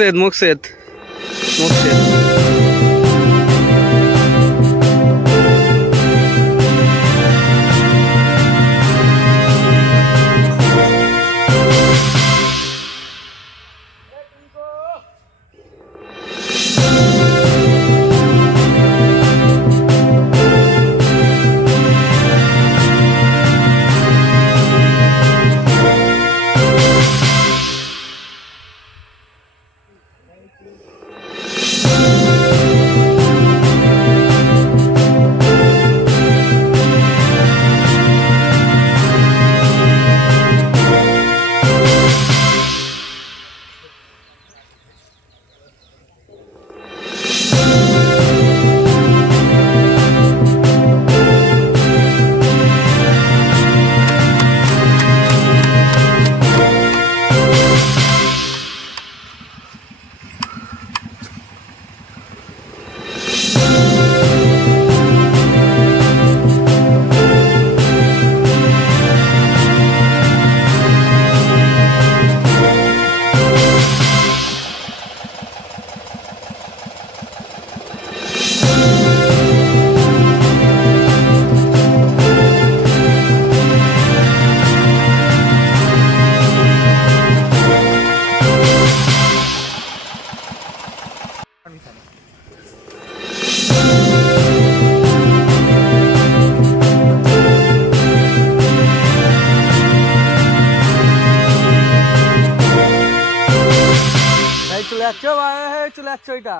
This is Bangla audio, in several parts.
মোকসেদ মোকসেদ মোকসেদ চলে যাচ্ছে ওইটা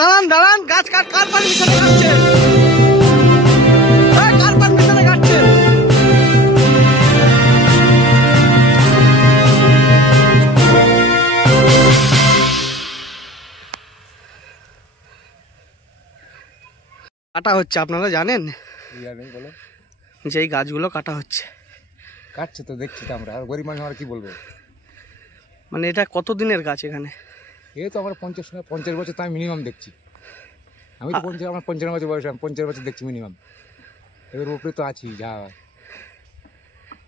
দাঁড়ান দাঁড়ান গাছ কাট কার পারমিশনে কাটছে কার পারমিশনে কাটছে কাটা হচ্ছে আপনারা জানেন যে এই গাছগুলো কাটা হচ্ছে কাটছে তো দেখছি তো আমরা আর গরিব মানুষ আমরা কি বলবো মানে এটা কতদিনের গাছ এখানে এই তো আমার 50 বছর তো আমি মিনিমাম দেখছি আমি তো আমার 55 বছর বয়স আমি 50 বছর দেখছি মিনিমাম এবার উপরে তো আছি যা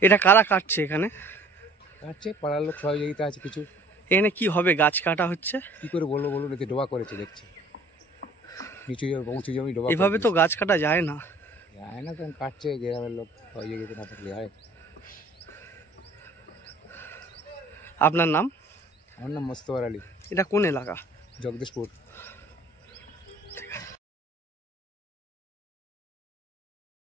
এটা কারা কাটছে এখানে কাটছে পাড়ার লোক সহযোগিতা আছে কিছু এখানে কি হবে গাছ কাটা হচ্ছে কি করে বলবো বলুন এতে ডোবা করেছে দেখছি নিচু উঁচু জমি ডোবা এভাবে তো গাছ কাটা যায় না তখন কাটছে গ্রামের লোক সহযোগিতা না থাকলে হয় আপনার নাম আমার নাম মোস্তফার আলী এটা কোন এলাকা জগদীশপুর